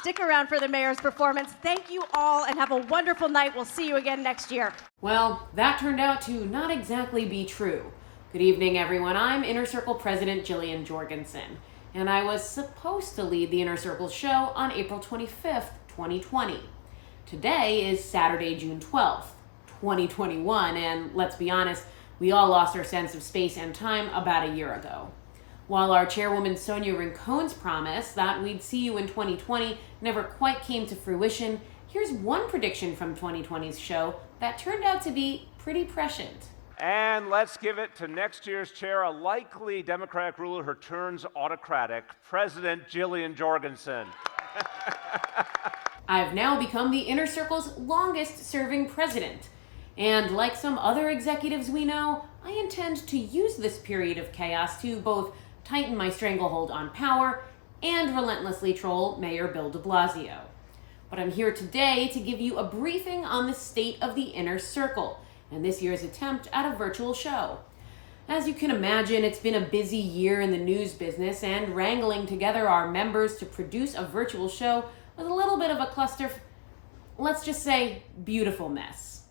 stick around for the mayor's performance. Thank you all and have a wonderful night. We'll see you again next year. Well, that turned out to not exactly be true. Good evening, everyone. I'm Inner Circle President Jillian Jorgensen, and I was supposed to lead the Inner Circle show on April 25th, 2020. Today is Saturday, June 12th, 2021, and let's be honest, we all lost our sense of space and time about a year ago. While our chairwoman Sonia Rincon's promise that we'd see you in 2020 never quite came to fruition, here's one prediction from 2020's show that turned out to be pretty prescient. And let's give it to next year's chair, a likely Democratic ruler who turns autocratic, President Jillian Jorgensen. I've now become the Inner Circle's longest-serving president. And like some other executives we know, I intend to use this period of chaos to both tighten my stranglehold on power and relentlessly troll Mayor Bill de Blasio. But I'm here today to give you a briefing on the state of the Inner Circle and this year's attempt at a virtual show. As you can imagine, it's been a busy year in the news business, and wrangling together our members to produce a virtual show was a little bit of a cluster, let's just say, beautiful mess.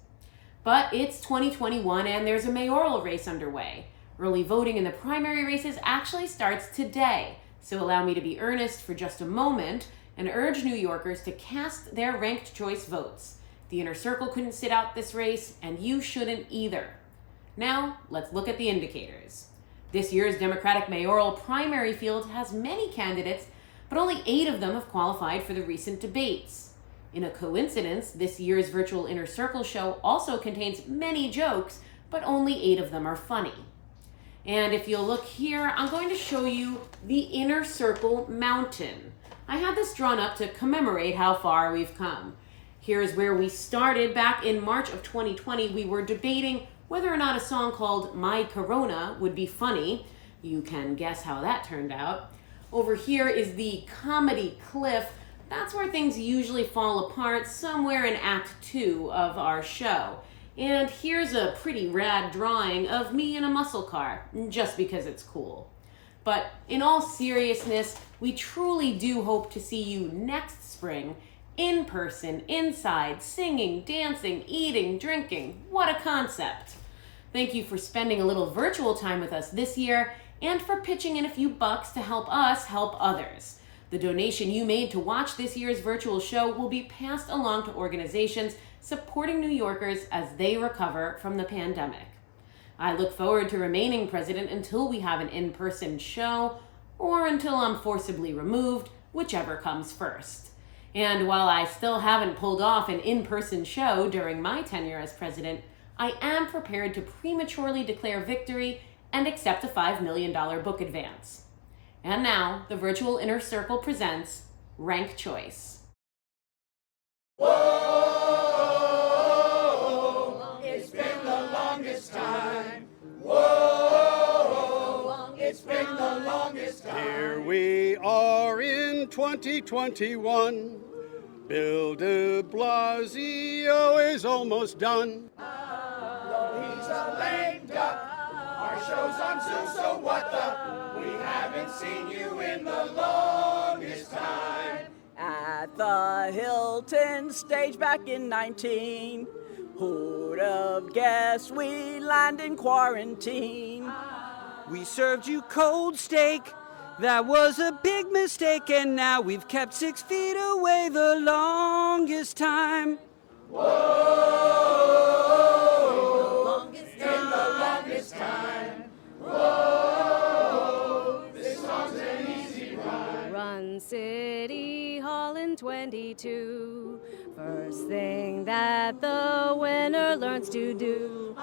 But it's 2021 and there's a mayoral race underway. Early voting in the primary races actually starts today, so allow me to be earnest for just a moment and urge New Yorkers to cast their ranked choice votes. The Inner Circle couldn't sit out this race, and you shouldn't either. Now, let's look at the indicators. This year's Democratic mayoral primary field has many candidates, but only 8 of them have qualified for the recent debates. In a coincidence, this year's virtual Inner Circle show also contains many jokes, but only 8 of them are funny. And if you'll look here, I'm going to show you the Inner Circle Mountain. I had this drawn up to commemorate how far we've come. Here's where we started. Back in March of 2020, we were debating whether or not a song called My Corona would be funny. You can guess how that turned out. Over here is the comedy cliff. That's where things usually fall apart, somewhere in Act 2 of our show. And here's a pretty rad drawing of me in a muscle car, just because it's cool. But in all seriousness, we truly do hope to see you next spring, in person, inside, singing, dancing, eating, drinking. What a concept. Thank you for spending a little virtual time with us this year and for pitching in a few bucks to help us help others. The donation you made to watch this year's virtual show will be passed along to organizations supporting New Yorkers as they recover from the pandemic. I look forward to remaining president until we have an in-person show, or until I'm forcibly removed, whichever comes first. And while I still haven't pulled off an in-person show during my tenure as president, I am prepared to prematurely declare victory and accept a $5 million book advance. And now, the virtual Inner Circle presents Rank Choice. Whoa, it's been the longest time. Whoa, it's been the longest time. Here we are in 2021. Bill de Blasio is almost done. He's a lame duck. Our show's on Zoom, so what the? We haven't seen you in the longest time. At the Hilton stage back in 19, who'd have guessed we'd land in quarantine? We served you cold steak. That was a big mistake, and now we've kept 6 feet away the longest time. Whoa, in the longest time. Whoa, this song's an easy run. Run City Hall in 22. First thing that the winner learns to do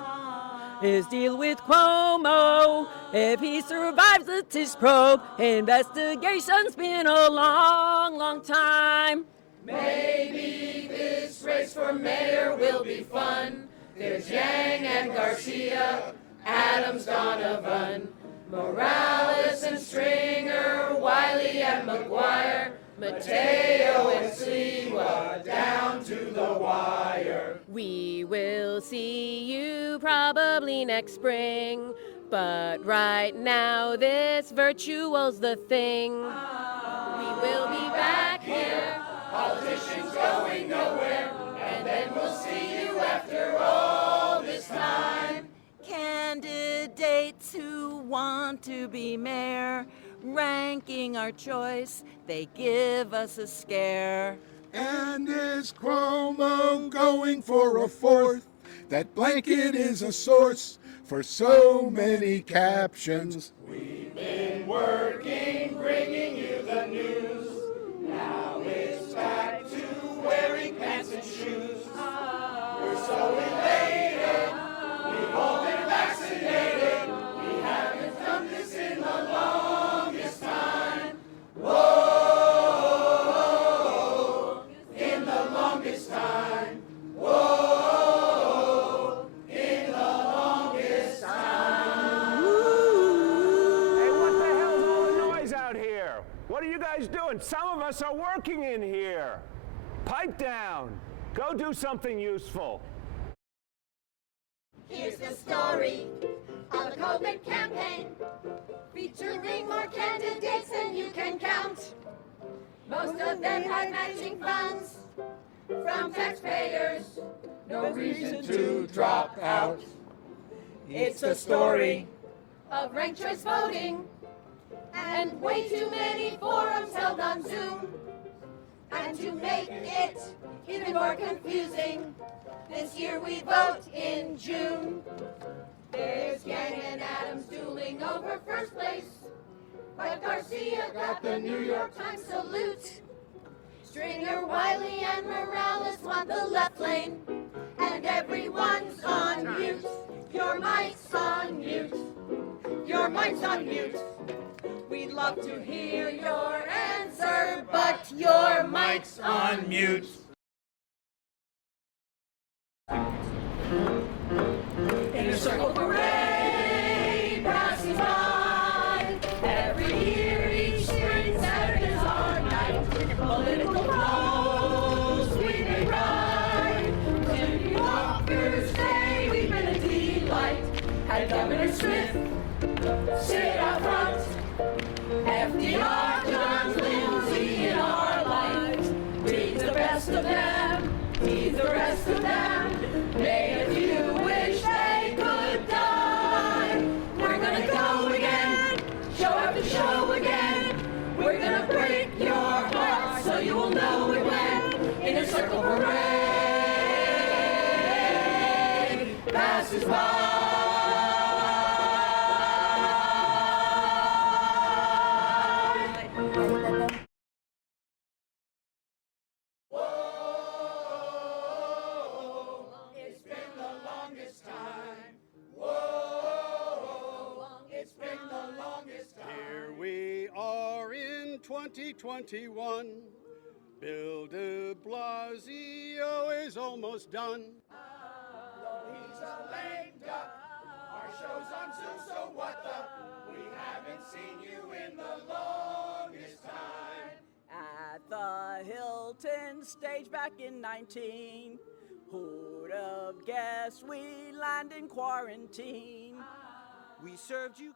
Is deal with Cuomo if he survives the TIS probe. Investigation's been a long, long time. Maybe this race for mayor will be fun. There's Yang and Garcia, Adams, Donovan, Morales and Stringer, Wiley and McGuire, Mateo and Sliwa down to the wire. We will see you probably next spring, but right now this virtual's the thing. We will be back here Politicians going nowhere, and then we'll see you after all this time. Candidates who want to be mayor, ranking our choice, they give us a scare. And is Cuomo going for a fourth? That blanket is a source for so many captions. We've been working, bringing you the news. Now it's back to wearing pants and shoes. We're so elated, we've all been vaccinated. We haven't done this in the longest time. Whoa, in the longest time. Whoa, in the longest time. Hey, what the hell's all the noise out here? What are you guys doing? Some of us are working in here. Pipe down. Go do something useful. Here's the story of a COVID campaign featuring more candidates than you can count. Most of them had matching funds from taxpayers. No reason to drop out. It's the story Of ranked choice voting and way too many forums held on Zoom. And to make it even more confusing, this year we vote in June. There's Yang and Adams dueling over first place, but Garcia got the New York Times salute. Stringer, Wiley, and Morales want the left lane, and everyone's on mute. Your mic's on mute. Your mic's on mute. We'd love to hear your answer, but your mic's on mute. Inner Circle Parade passes by. Every year, each spring, Saturday's our night. Political pros, we may ride. To New Yorkers Day, we've been a delight. Had Governor Smith sit out front. FDR, John Lindsay in our lives. He's the best of them. He's the rest of them. May a few wish they could die. We're gonna go again, show after show again. We're gonna break your heart so you will know it when Inner Circle Parade passes by. It's been the longest time. Whoa, it's been the longest time. Here we are in 2021. Bill de Blasio is almost done. Though he's a lame duck, our show's on Zoom, so what the? We haven't seen you in the longest time. At the Hilton stage back in 19, who'd have guessed we land in quarantine? We served you.